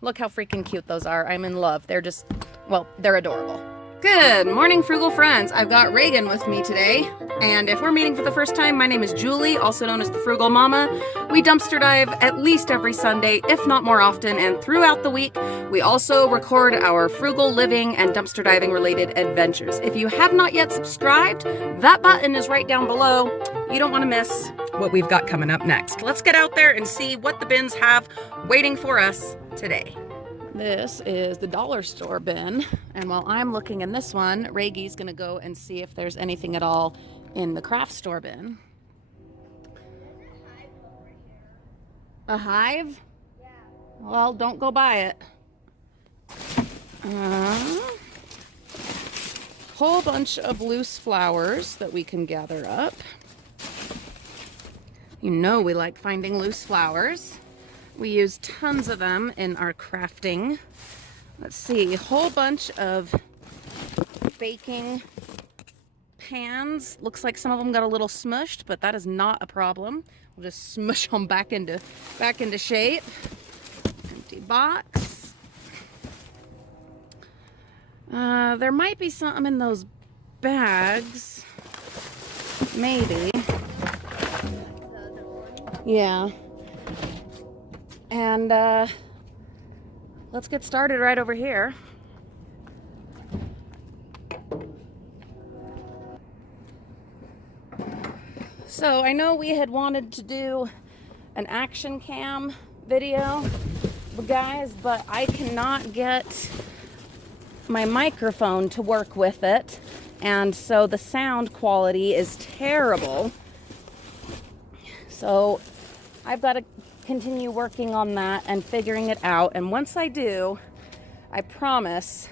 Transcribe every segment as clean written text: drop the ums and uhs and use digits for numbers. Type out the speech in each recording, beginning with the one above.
Look how freaking cute those are. I'm in love. They're just, well, they're adorable. Good morning, Frugal friends. I've got Reagan with me today. And if we're meeting for the first time, my name is Julie, also known as the Frugal Mama. We dumpster dive at least every Sunday, if not more often, and throughout the week, we also record our frugal living and dumpster diving related adventures. If you have not yet subscribed, that button is right down below. You don't want to miss what we've got coming up next. Let's get out there and see what the bins have waiting for us today. This is the dollar store bin, and while I'm looking in this one, Reggie's gonna go and see if there's anything at all in the craft store bin. A hive? Yeah. Well, don't go by it. Whole bunch of loose flowers that we can gather up. You know we like finding loose flowers. We use tons of them in our crafting. Let's see, a whole bunch of baking pans. Looks like some of them got a little smushed, but that is not a problem. We'll just smush them back into shape. Empty box. There might be something in those bags. Maybe. Yeah. And let's get started right over here. So I know we had wanted to do an action cam video, guys, but I cannot get my microphone to work with it, and so the sound quality is terrible. So I've got to continue working on that and figuring it out, and once I do, I promise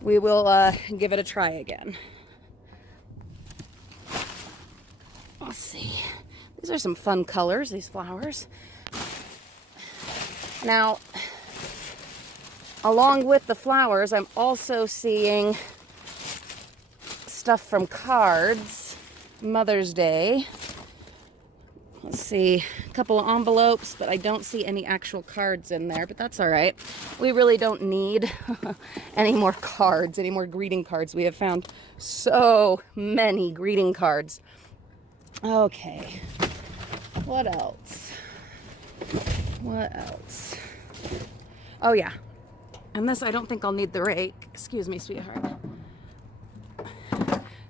we will give it a try again. Let's see. These are some fun colors, these flowers. Now, along with the flowers, I'm also seeing stuff from cards, Mother's Day. Let's see, a couple of envelopes, but I don't see any actual cards in there, but that's all right. We really don't need any more cards, any more greeting cards. We have found so many greeting cards. Okay, what else? What else? Oh yeah, and this, I don't think I'll need the rake. Excuse me, sweetheart.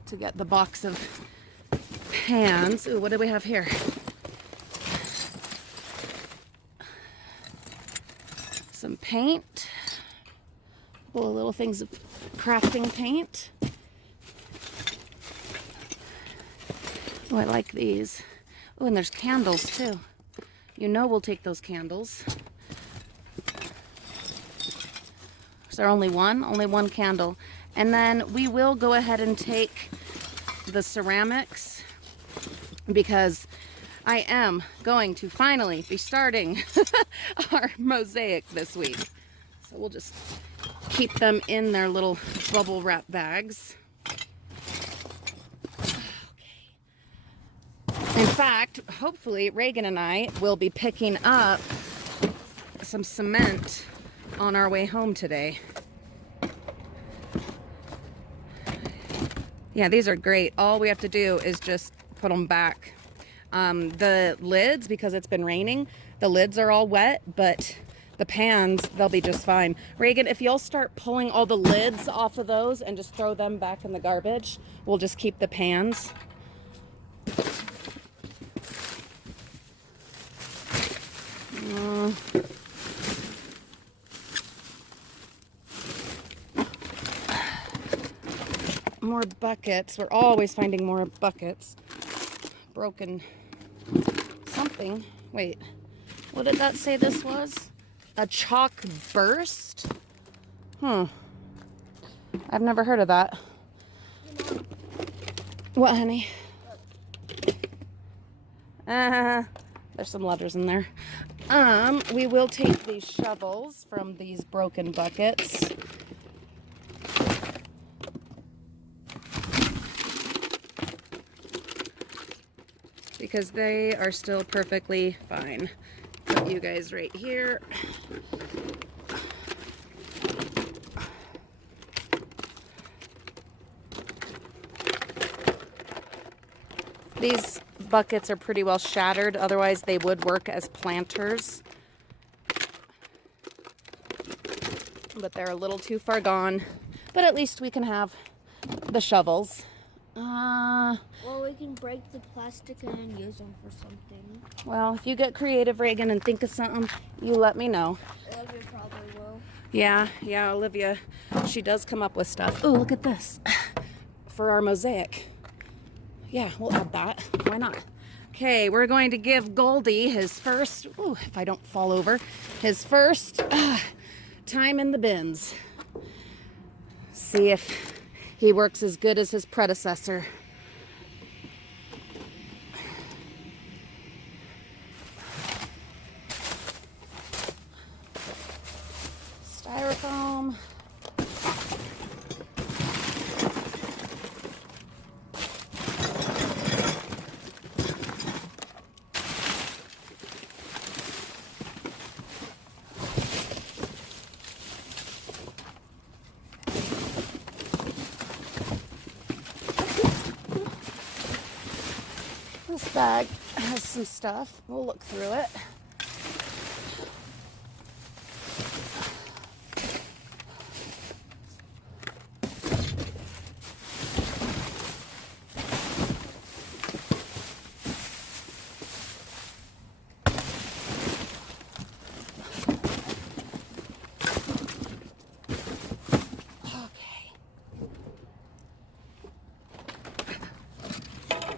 To get the box of pans. Ooh, what do we have here? Some paint, a couple of little things of crafting paint. Oh, I like these. Oh, and there's candles too. You know we'll take those candles. Is there only one? Only one candle. And then we will go ahead and take the ceramics, because I am going to finally be starting our mosaic this week. So we'll just keep them in their little bubble wrap bags. In fact, hopefully Reagan and I will be picking up some cement on our way home today. Yeah, these are great. All we have to do is just put them back. The lids, because it's been raining, the lids are all wet, but the pans, they'll be just fine. Reagan, if you'll start pulling all the lids off of those and just throw them back in the garbage, we'll just keep the pans. More buckets. We're always finding more buckets. Broken something. Wait, what did that say this was? A chalk burst? I've never heard of that. What, honey? There's some letters in there. We will take these shovels from these broken buckets. Because they are still perfectly fine. Put you guys right here. These buckets are pretty well shattered, otherwise they would work as planters. But they're a little too far gone. But at least we can have the shovels. Well, we can break the plastic and use them for something. Well, if you get creative, Reagan, and think of something, you let me know. Olivia probably will. Yeah, Olivia, she does come up with stuff. Oh, look at this. For our mosaic. Yeah, we'll add that. Why not? Okay, we're going to give Goldie his first, if I don't fall over, his first time in the bins. See if he works as good as his predecessor. Styrofoam. This bag has some stuff. We'll look through it.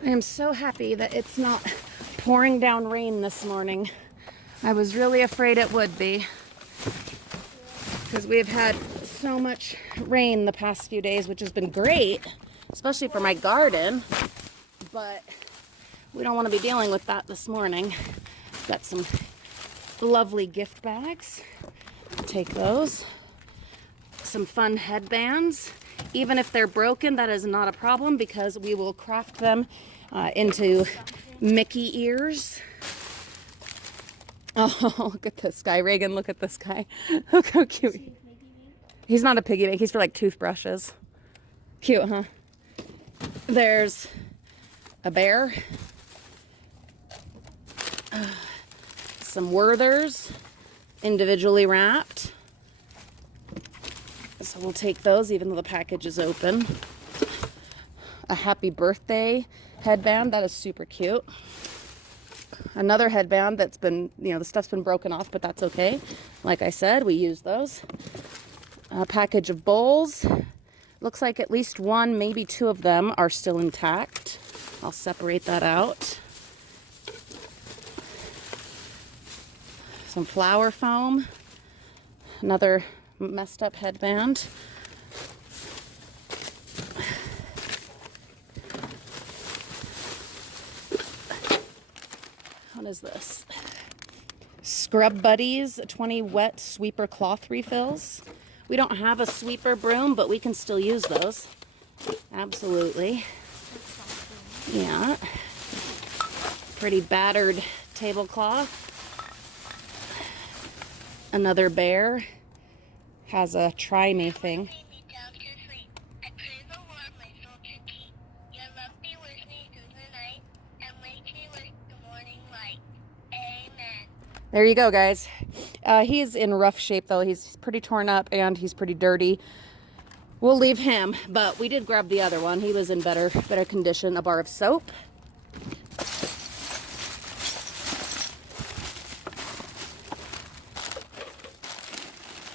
I am so happy that it's not pouring down rain this morning. I was really afraid it would be, because we've had so much rain the past few days, which has been great, especially for my garden, but we don't want to be dealing with that this morning. Got some lovely gift bags. Take those. Some fun headbands. Even if they're broken, that is not a problem, because we will craft them into Mickey ears. Oh, look at this guy. Reagan, look at this guy. Look how cute. He's not a piggy bank. He's for like toothbrushes. Cute, huh? There's a bear. Some Werthers, individually wrapped. So we'll take those even though the package is open. A happy birthday headband. That is super cute. Another headband that's been, the stuff's been broken off, but that's okay. Like I said, we use those. A package of bowls. Looks like at least one, maybe two of them are still intact. I'll separate that out. Some flower foam. Another messed up headband. What is this? Scrub Buddies 20 wet sweeper cloth refills. We don't have a sweeper broom, but we can still use those. Absolutely. Yeah. Pretty battered tablecloth. Another bear. Has a try me thing. There you go, guys. He's in rough shape, though. He's pretty torn up and he's pretty dirty. We'll leave him, but we did grab the other one. He was in better condition. A bar of soap.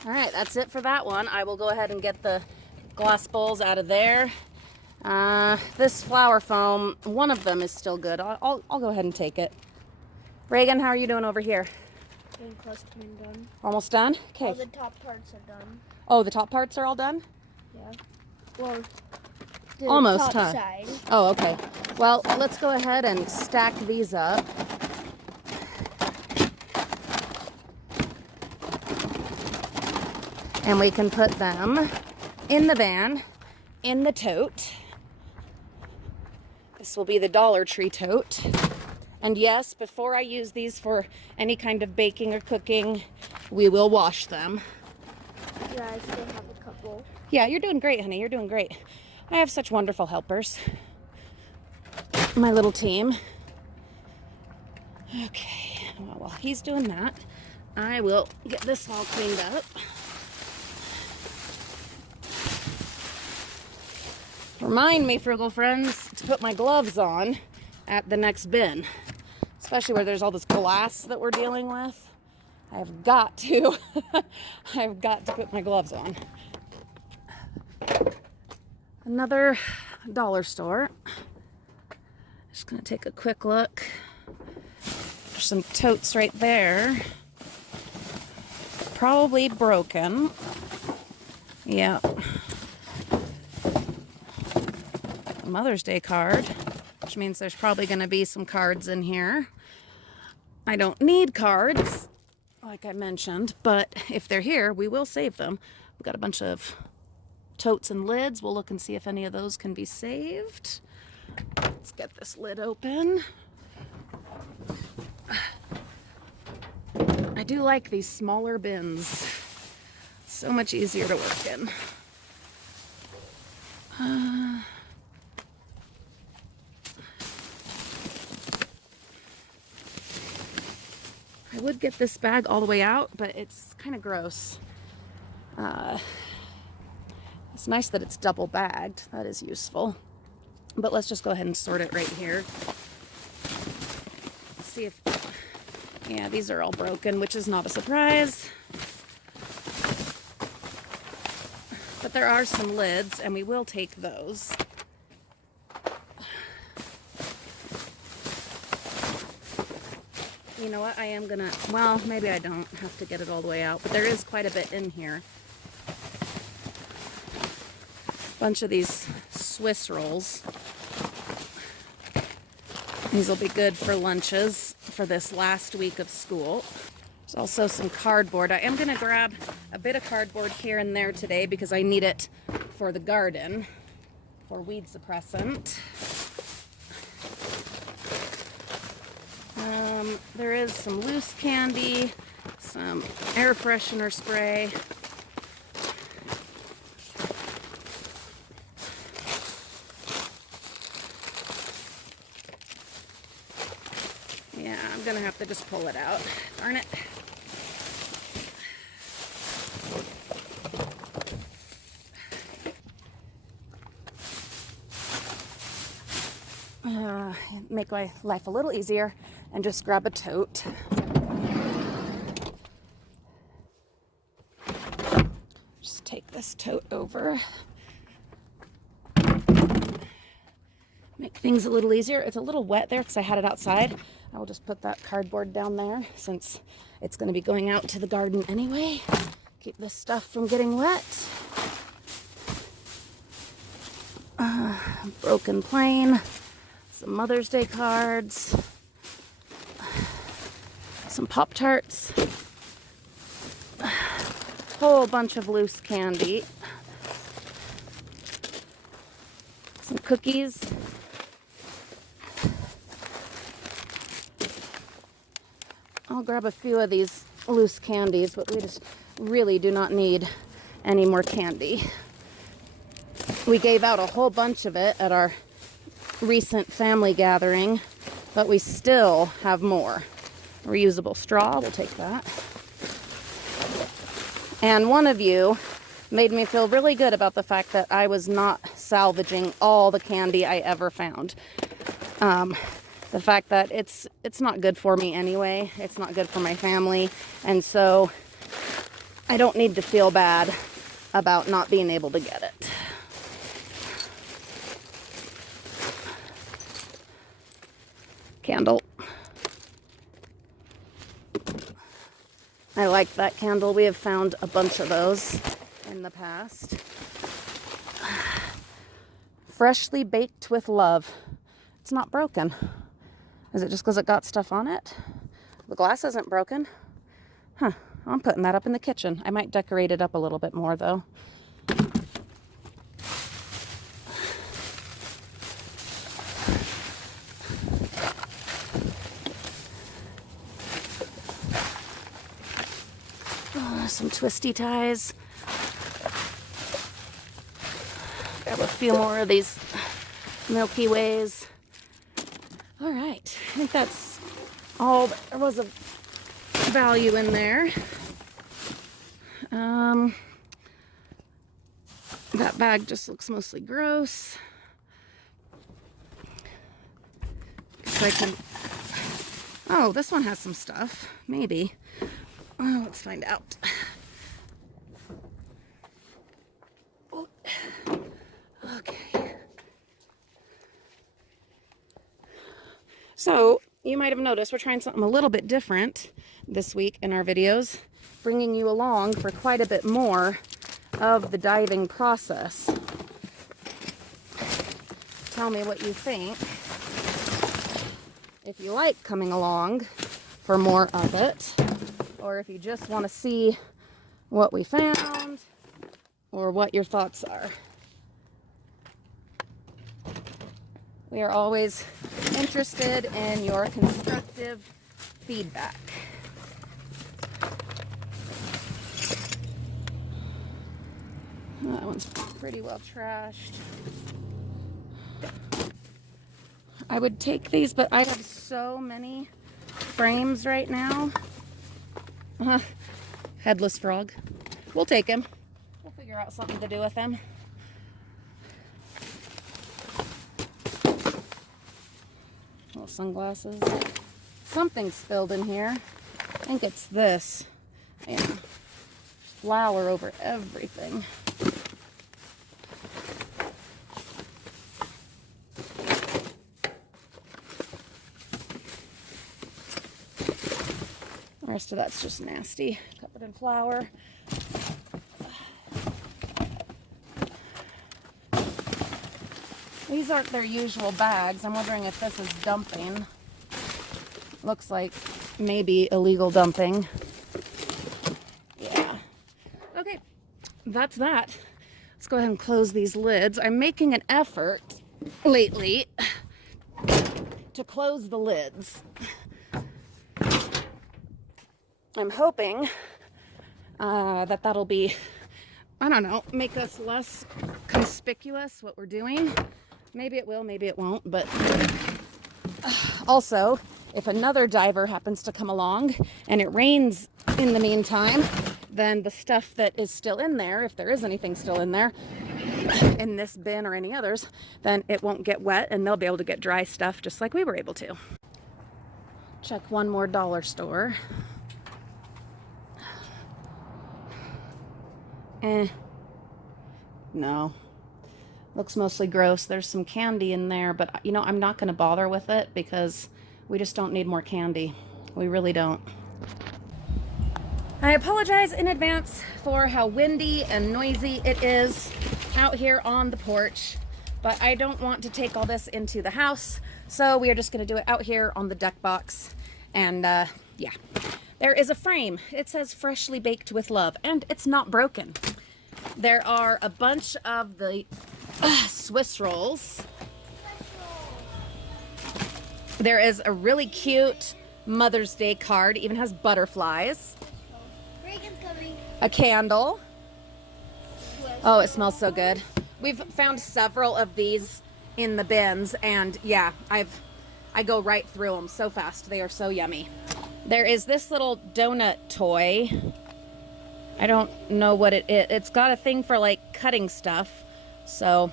All right, that's it for that one. I will go ahead and get the glass bowls out of there. This flower foam, one of them is still good. I'll go ahead and take it. Reagan, how are you doing over here? Getting close to being done. Almost done? Okay. All the top parts are done. Oh, the top parts are all done? Yeah. Well, the almost, top huh? side. Oh, okay. Well, let's go ahead and stack these up. And we can put them in the van, in the tote. This will be the Dollar Tree tote. And yes, before I use these for any kind of baking or cooking, we will wash them. Yeah, I still have a couple. Yeah, you're doing great, honey. You're doing great. I have such wonderful helpers. my little team. Okay, well, while he's doing that, I will get this all cleaned up. Remind me, frugal friends, to put my gloves on at the next bin, especially where there's all this glass that we're dealing with. I've got to, I've got to put my gloves on. Another dollar store. Just gonna take a quick look. There's some totes right there. Probably broken. Yeah. Mother's Day card, which means there's probably gonna be some cards in here. I don't need cards, like I mentioned, but if they're here, we will save them. We've got a bunch of totes and lids. We'll look and see if any of those can be saved. Let's get this lid open. I do like these smaller bins. So much easier to work in. I would get this bag all the way out, but it's kind of gross. It's nice that it's double bagged. That is useful. But let's just go ahead and sort it right here. See if, yeah, these are all broken, which is not a surprise. But there are some lids, and we will take those. You know what, I am gonna, well, maybe I don't have to get it all the way out, but there is quite a bit in here. Bunch of these Swiss rolls. These will be good for lunches for this last week of school. There's also some cardboard. I am gonna grab a bit of cardboard here and there today because I need it for the garden, for weed suppressant. There is some loose candy, some air freshener spray. Yeah, I'm gonna have to just pull it out. Darn it. Make my life a little easier and just grab a tote. Just take this tote over. Make things a little easier. It's a little wet there because I had it outside. I will just put that cardboard down there since it's going to be going out to the garden anyway. Keep this stuff from getting wet. Broken plane. Some Mother's Day cards, some Pop-Tarts, a whole bunch of loose candy, some cookies, I'll grab a few of these loose candies, but we just really do not need any more candy. We gave out a whole bunch of it at our recent family gathering, but we still have more. Reusable straw, we'll take that. And one of you made me feel really good about the fact that I was not salvaging all the candy I ever found. The fact that it's not good for me anyway. It's not good for my family. And so I don't need to feel bad about not being able to get it. Candle. I like that candle. We have found a bunch of those in the past. Freshly baked with love. It's not broken. Is it just because it got stuff on it? The glass isn't broken. Huh. I'm putting that up in the kitchen. I might decorate it up a little bit more though. Some twisty ties. Grab a few more of these Milky Ways. All right, I think that's all there was of value in there. That bag just looks mostly gross. So I can, oh, this one has some stuff, maybe. Oh, let's find out. Oh. Okay. So, you might have noticed we're trying something a little bit different this week in our videos, bringing you along for quite a bit more of the diving process. Tell me what you think. If you like coming along for more of it, or if you just want to see what we found, or what your thoughts are. We are always interested in your constructive feedback. That one's pretty well trashed. I would take these, but I have so many frames right now. Headless frog. We'll take him. We'll figure out something to do with him. Little sunglasses. Something spilled in here. I think it's this. Yeah. Flour over everything. The rest of that's just nasty, covered in flour. These aren't their usual bags. I'm wondering if this is dumping. Looks like maybe illegal dumping. Yeah. Okay, that's that. Let's go ahead and close these lids. I'm making an effort lately to close the lids. I'm hoping that'll be, I don't know, make us less conspicuous what we're doing. Maybe it will, maybe it won't, but also, if another diver happens to come along and it rains in the meantime, then the stuff that is still in there, if there is anything still in there, in this bin or any others, then it won't get wet and they'll be able to get dry stuff just like we were able to. Check one more dollar store. No. Looks mostly gross. There's some candy in there, but you know, I'm not going to bother with it because we just don't need more candy. We really don't. I apologize in advance for how windy and noisy it is out here on the porch, but I don't want to take all this into the house, so we are just going to do it out here on the deck box. And yeah, there is a frame. It says freshly baked with love, and it's not broken. There are a bunch of the Swiss rolls. There is a really cute Mother's Day card. It even has butterflies. Reagan's coming. A candle. Oh, it smells so good. We've found several of these in the bins, and yeah, I go right through them so fast. They are so yummy. There is this little donut toy. I don't know what it is. It's got a thing for like cutting stuff. So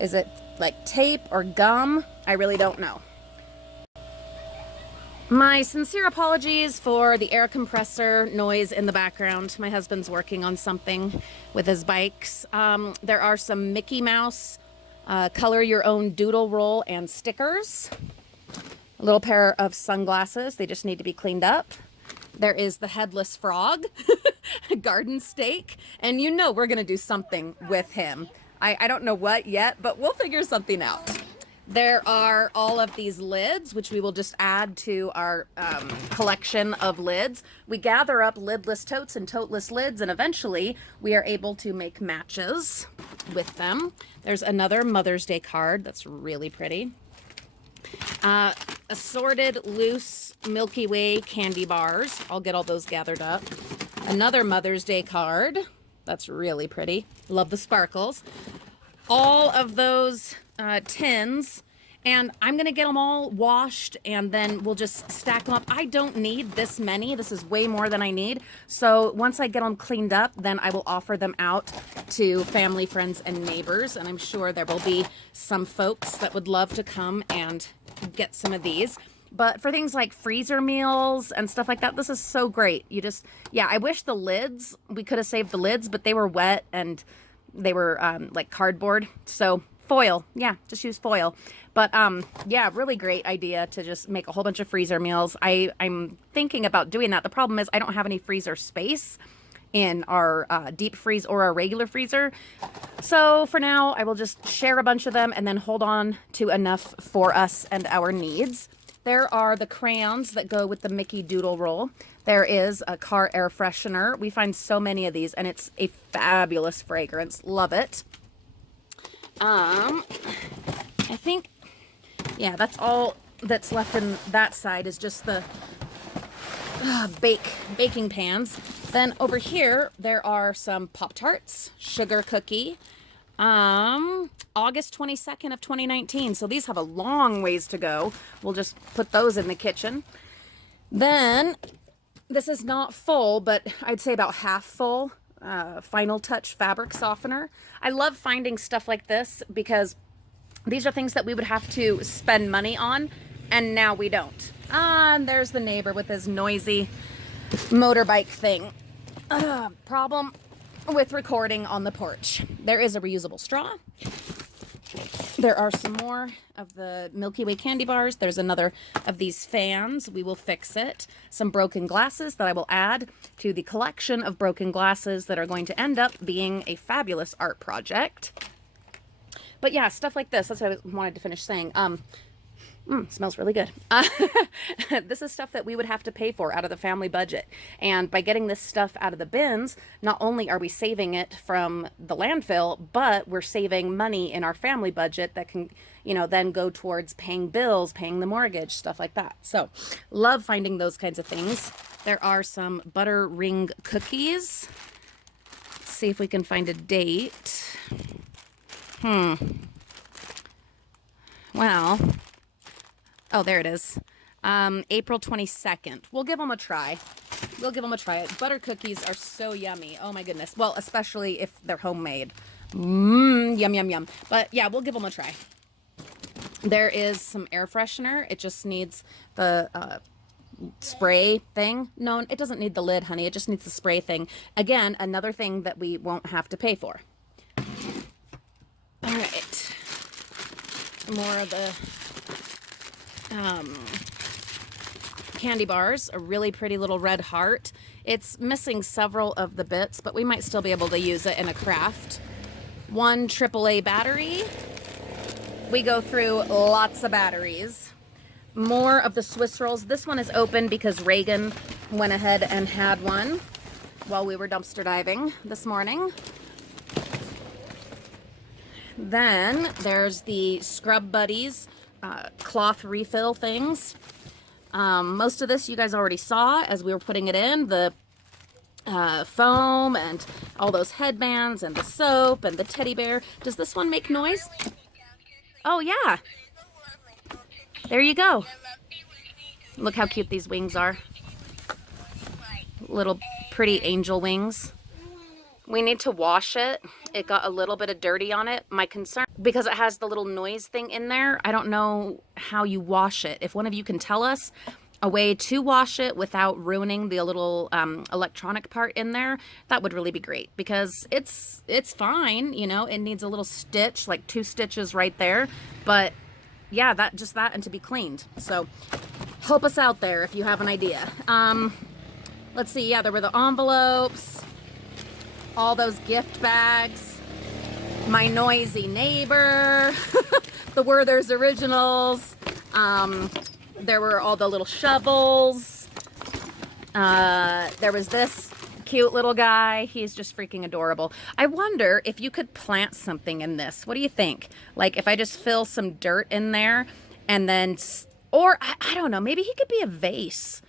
is it like tape or gum? I really don't know. My sincere apologies for the air compressor noise in the background. My husband's working on something with his bikes. There are some Mickey Mouse color your own doodle roll and stickers. A little pair of sunglasses. They just need to be cleaned up. There is the headless frog, garden stake, and you know we're gonna do something with him. I don't know what yet, but we'll figure something out. There are all of these lids, which we will just add to our collection of lids. We gather up lidless totes and toteless lids, and eventually we are able to make matches with them. There's another Mother's Day card that's really pretty. Assorted loose Milky Way candy bars. I'll get all those gathered up. Another Mother's Day card. That's really pretty. Love the sparkles. All of those tins And I'm gonna get them all washed and then we'll just stack them up. I don't need this many. This is way more than I need. So once I get them cleaned up, then I will offer them out to family, friends, and neighbors. And I'm sure there will be some folks that would love to come and get some of these. But for things like freezer meals and stuff like that, this is so great. You just, yeah, I wish the lids, we could have saved the lids, but they were wet and they were like cardboard. So foil, yeah, just use foil. But yeah, really great idea to just make a whole bunch of freezer meals. I'm thinking about doing that. The problem is I don't have any freezer space in our deep freeze or our regular freezer. So for now, I will just share a bunch of them and then hold on to enough for us and our needs. There are the crayons that go with the Mickey Doodle Roll. There is a car air freshener. We find so many of these and it's a fabulous fragrance. Love it. I think, yeah, that's all that's left in that side is just the baking pans. Then over here, there are some Pop-Tarts, sugar cookie, August 22nd of 2019. So these have a long ways to go. We'll just put those in the kitchen. Then this is not full, but I'd say about half full. Final Touch fabric softener. I love finding stuff like this because these are things that we would have to spend money on, and now we don't. And there's the neighbor with his noisy motorbike thing. Problem with recording on the porch. There is a reusable straw. There are some more of the Milky Way candy bars. There's another of these fans. We will fix it. Some broken glasses that I will add to the collection of broken glasses that are going to end up being a fabulous art project. But yeah, stuff like this. That's what I wanted to finish saying. Smells really good. This is stuff that we would have to pay for out of the family budget. And by getting this stuff out of the bins, not only are we saving it from the landfill, but we're saving money in our family budget that can, you know, then go towards paying bills, paying the mortgage, stuff like that. So love finding those kinds of things. There are some butter ring cookies. Let's see if we can find a date. Well, oh, there it is. April 22nd. We'll give them a try. We'll give them a try. Butter cookies are so yummy. Oh my goodness. Well, especially if they're homemade. Yum, yum, yum. But yeah, we'll give them a try. There is some air freshener. It just needs the spray thing. No, it doesn't need the lid, honey. It just needs the spray thing. Again, another thing that we won't have to pay for. All right. More of the candy bars, a really pretty little red heart. It's missing several of the bits, but we might still be able to use it in a craft. One AAA battery. We go through lots of batteries. More of the Swiss rolls. This one is open because Reagan went ahead and had one while we were dumpster diving this morning. Then there's the Scrub Buddies cloth refill things. Most of this you guys already saw as we were putting it in. The foam and all those headbands and the soap and the teddy bear. Does this one make noise? Oh yeah. There you go. Look how cute these wings are. Little pretty angel wings. We need to wash it. It got a little bit of dirty on it. My concern, because it has the little noise thing in there, I don't know how you wash it. If one of you can tell us a way to wash it without ruining the little electronic part in there, that would really be great, because it's fine, you know. It needs a little stitch, like 2 stitches right there, but yeah, just that and to be cleaned. So help us out there if you have an idea. Let's see. Yeah, there were the envelopes, all those gift bags, my noisy neighbor, the Werther's Originals. There were all the little shovels. There was this cute little guy. He's just freaking adorable. I wonder if you could plant something in this. What do you think? Like if I just fill some dirt in there and then, or I don't know, maybe he could be a vase.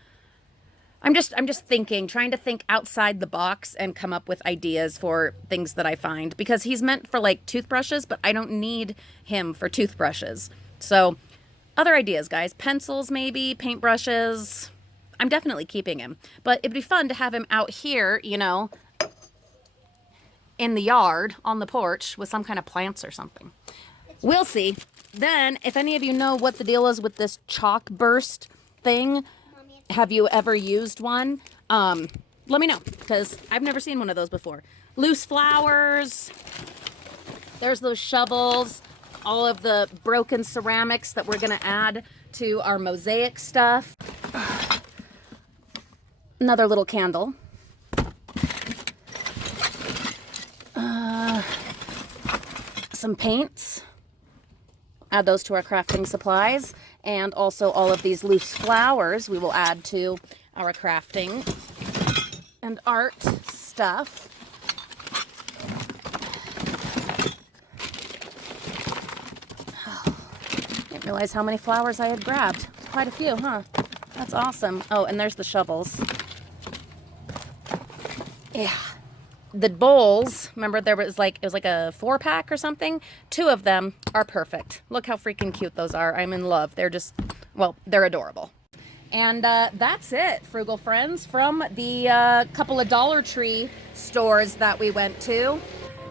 I'm just thinking, trying to think outside the box and come up with ideas for things that I find, because he's meant for like toothbrushes, but I don't need him for toothbrushes. So other ideas, guys. Pencils, maybe, paintbrushes. I'm definitely keeping him. But it'd be fun to have him out here, you know, in the yard, on the porch, with some kind of plants or something. We'll see. Then, if any of you know what the deal is with this chalk burst thing, have you ever used one? Let me know, because I've never seen one of those before. Loose flowers. There's those shovels. All of the broken ceramics that we're going to add to our mosaic stuff. Another little candle. Some paints. Add those to our crafting supplies. And also all of these loose flowers we will add to our crafting and art stuff. Didn't realize how many flowers I had grabbed. Quite a few, huh? That's awesome. Oh, and there's the shovels. Yeah. The bowls, remember it was like a 4-pack or something? 2 of them are perfect. Look how freaking cute those are. I'm in love. They're just, well, they're adorable. And that's it, Frugal Friends, from the couple of Dollar Tree stores that we went to.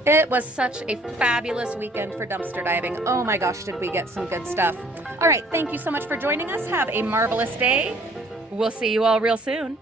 It was such a fabulous weekend for dumpster diving. Oh my gosh, did we get some good stuff. All right, thank you so much for joining us. Have a marvelous day. We'll see you all real soon.